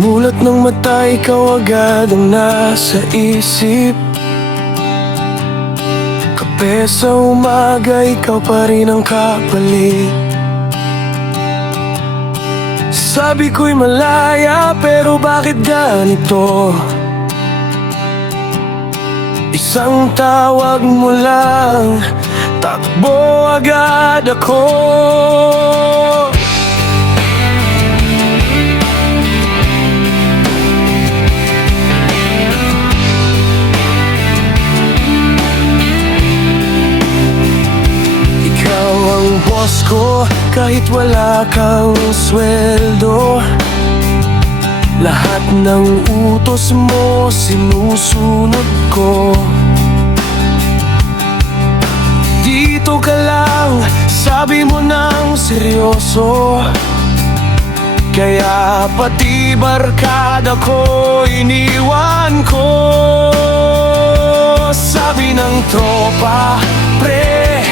Mulat ng mata, ikaw agad ang nasa isip. Kape sa umaga, ikaw pa rin ang kapalit. Sabi ko'y malaya, pero bakit ganito? Isang tawag mo lang, takbo agad ako. Ikaw ang boss ko, kahit wala kang sweldo. Lahat ng utos mo, sinusunod ko. Dito ka lang, sabi mo nang seryoso. Kaya pati barkada ko, iniwan ko. Sabi ng tropa, pre,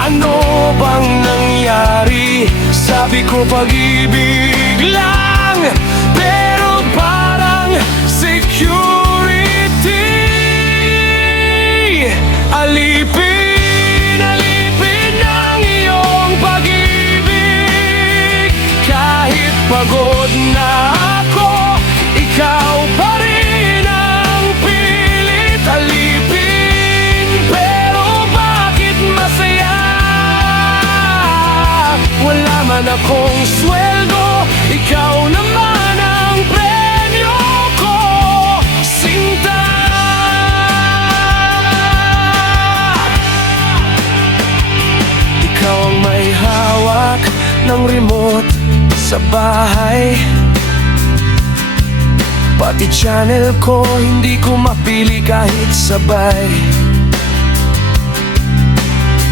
ano bang nangyari? Sabi ko pag-ibig lang, pero parang security. Alipin, alipin ang iyong pag-ibig. Kahit pagod na ako, ikaw pa rin ang pilit. Alipin, pero bakit masaya? Wala man akong sweldo, ikaw naman ang premyo ko, sinta. Ikaw ang may hawak ng remote sa bahay. Pati channel ko, hindi ko mapili kahit sabay.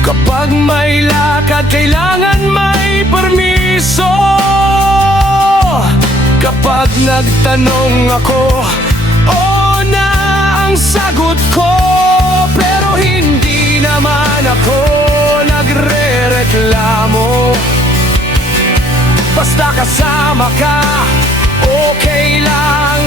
Kapag may lakad, kailangan may permiso. Kapag nagtanong ako, oo na ang sagot ko. Pero hindi naman ako nagre-reklamo. Basta kasama ka, okay lang